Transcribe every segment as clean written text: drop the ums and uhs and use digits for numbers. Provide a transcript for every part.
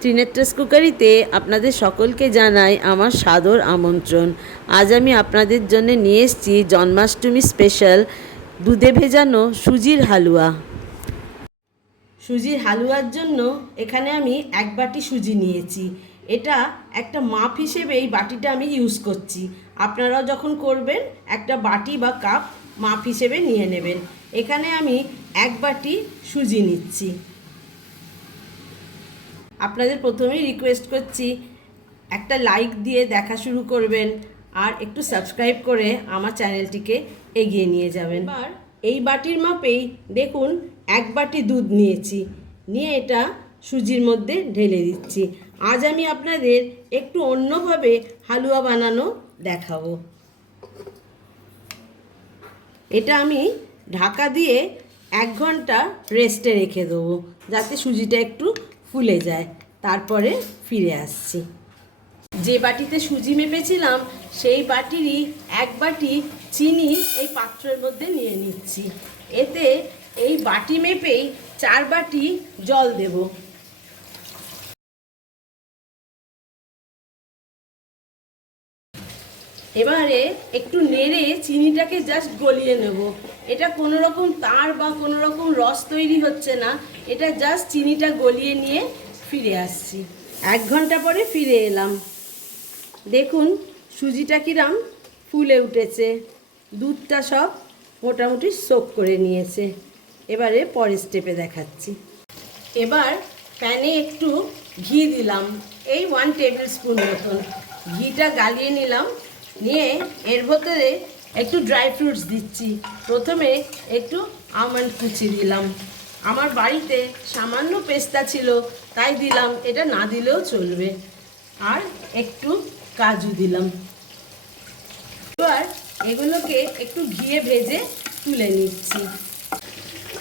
ত্রিনেত্রাস কুকারিতে আপনাদের সকলকে জানাই আমার সাদর আমন্ত্রণ। আজ আমি আপনাদের জন্য নিয়ে এসেছি জন্মাষ্টমী স্পেশাল দুধে ভেজানো সুজির হালুয়া। সুজির হালুয়ার জন্য এখানে আমি 1 বাটি সুজি নিয়েছি। এটা একটা মাপ হিসেবে এই বাটিটা আমি ইউজ করছি। আপনারাও যখন করবেন একটা বাটি বা কাপ মাপ হিসেবে নিয়ে নেবেন। এখানে আমি 1 বাটি সুজি নিচ্ছি। আপনাদের প্রথমেই রিকোয়েস্ট করছি একটা লাইক দিয়ে দেখা শুরু করবেন আর একটু সাবস্ক্রাইব করে আমার চ্যানেলটিকে এগিয়ে নিয়ে যাবেন। আর এই বাটির মাপেই দেখুন 1 বাটি দুধ নিয়েছি, নিয়ে এটা সুজির মধ্যে ঢেলে দিচ্ছি। আজ আমি আপনাদের একটু অন্যভাবে হালুয়া বানানো দেখাবো। এটা আমি ঢাকা দিয়ে 1 ঘন্টা রেস্টে রেখে দেবো যাতে সুজিটা একটু ফুলে যায়। তারপরে ফিরে আসছি। যে বাটিতে সুজি মেপেছিলাম সেই বাটিরই 1 বাটি চিনি এই পাত্রের মধ্যে নিয়ে নিচ্ছি। এতে এই বাটি মেপেই 4 বাটি জল দেব। এবারে একটু নেড়ে চিনিটাকে জাস্ট গলিয়ে নেব। এটা কোনো রকম তার বা কোনো রকম রস তৈরি হচ্ছে না, এটা জাস্ট চিনিটা গলিয়ে নিয়ে ফিরে আসছি। 1 ঘন্টা পরে ফিরে এলাম। দেখুন সুজিটা কিরম ফুলে উঠেছে, দুধটা সব মোটামুটি সোক করে নিয়েছে। এবারে পরের স্টেপে দেখাচ্ছি। এবার প্যানে একটু ঘি দিলাম, এই 1 টেবিল স্পুন মতন ঘিটা গালিয়ে নিলাম। নিয়ে এর ভেতরে একটু ড্রাই ফ্রুটস দিচ্ছি। প্রথমে একটু আমন্ড কুচি দিলাম। আমার বাড়িতে সামান্য পেস্তা ছিল তাই দিলাম, এটা না দিলেও চলবে। আর একটু কাজু দিলাম। এবার এগুলোকে একটু ঘিয়ে ভেজে তুলে নিচ্ছি।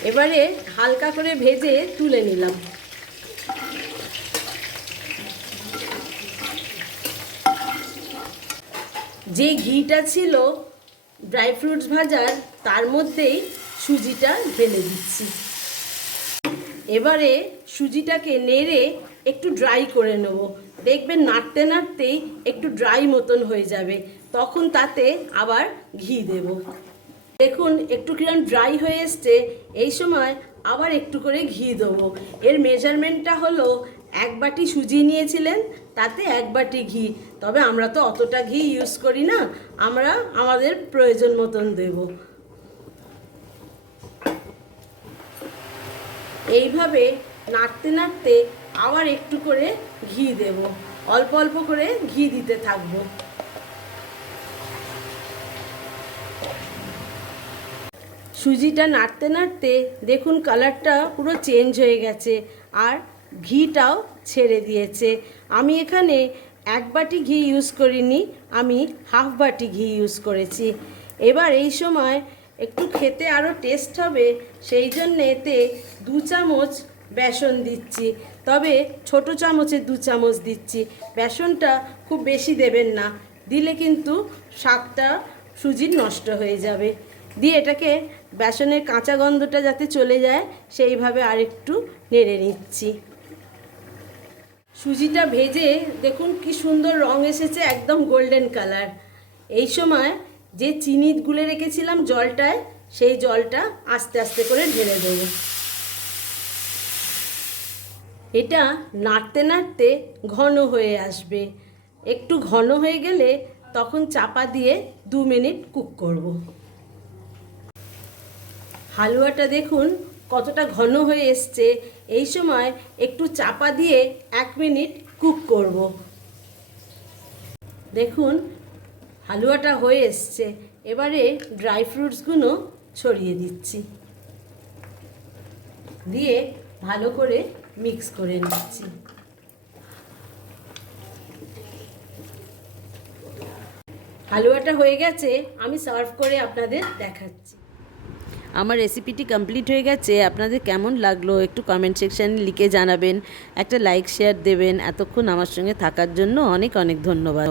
এবারে হালকা করে ভেজে তুলে নিলাম। যে ঘিটা ছিল ড্রাই ফ্রুটস ভাজার তার মধ্যেই সুজিটা ঢেলে দিচ্ছি। এবারে সুজিটাকে নেড়ে একটু ড্রাই করে নেব। দেখবেন নাড়তে নাড়তেই একটু ড্রাই মতন হয়ে যাবে, তখন তাতে আবার ঘি দেব। দেখুন একটু কিরম ড্রাই হয়ে এসছে, এই সময় আবার একটু করে ঘি দেবো। এর মেজারমেন্টটা হলো 1 বাটি সুজি নিয়েছিলেন তাতে 1 বাটি ঘি। তবে আমরা তো অতটা ঘি ইউজ করি না, আমরা আমাদের প্রয়োজন মতন দেব। এইভাবে নাড়তে নাড়তে আবার একটু করে ঘি দেব, অল্প অল্প করে ঘি দিতে থাকবো। সুজিটা নাড়তে নাড়তে দেখুন কালারটা পুরো চেঞ্জ হয়ে গেছে আর ঘিটাও ছেড়ে দিয়েছে। আমি এখানে 1 বাটি ঘি ইউজ করিনি, আমি হাফ বাটি ঘি ইউজ করেছি। এবার এই সময় একটু খেতে আরও টেস্ট হবে সেই জন্য এতে 2 চামচ বেসন দিচ্ছি। তবে ছোট চামচে 2 চামচ দিচ্ছি। বেসনটা খুব বেশি দেবেন না, দিলে কিন্তু স্বাদটা সুজির নষ্ট হয়ে যাবে। দিয়ে এটাকে বেসনের কাঁচা গন্ধটা যাতে চলে যায় সেইভাবে আরেকটু নেড়ে নিচ্ছি। সুজিটা ভেজে দেখুন কি সুন্দর রং এসেছে, একদম গোল্ডেন কালার। এই সময় যে চিনি গুলে রেখেছিলাম জলটায়, সেই জলটা আস্তে আস্তে করে ঢেলে দেবো। এটা নাড়তে নাড়তে ঘন হয়ে আসবে। একটু ঘন হয়ে গেলে তখন চাপা দিয়ে 2 মিনিট কুক করব। হালুয়াটা দেখুন কতটা ঘন হয়ে এসছে। এই সময় একটু চাপা দিয়ে 1 মিনিট কুক করব। দেখুন হালুয়াটা হয়ে এসছে। এবারে ড্রাই ফ্রুটসগুলো ছড়িয়ে দিচ্ছি, দিয়ে ভালো করে মিক্স করে নিচ্ছি। হালুয়াটা হয়ে গেছে, আমি সার্ভ করে আপনাদের দেখাচ্ছি। আমার রেসিপিটি কমপ্লিট হয়ে গেছে। আপনাদের কেমন লাগলো একটু কমেন্ট সেকশানে লিখে জানাবেন, একটা লাইক শেয়ার দেবেন। এতক্ষণ আমার সঙ্গে থাকার জন্য অনেক অনেক ধন্যবাদ।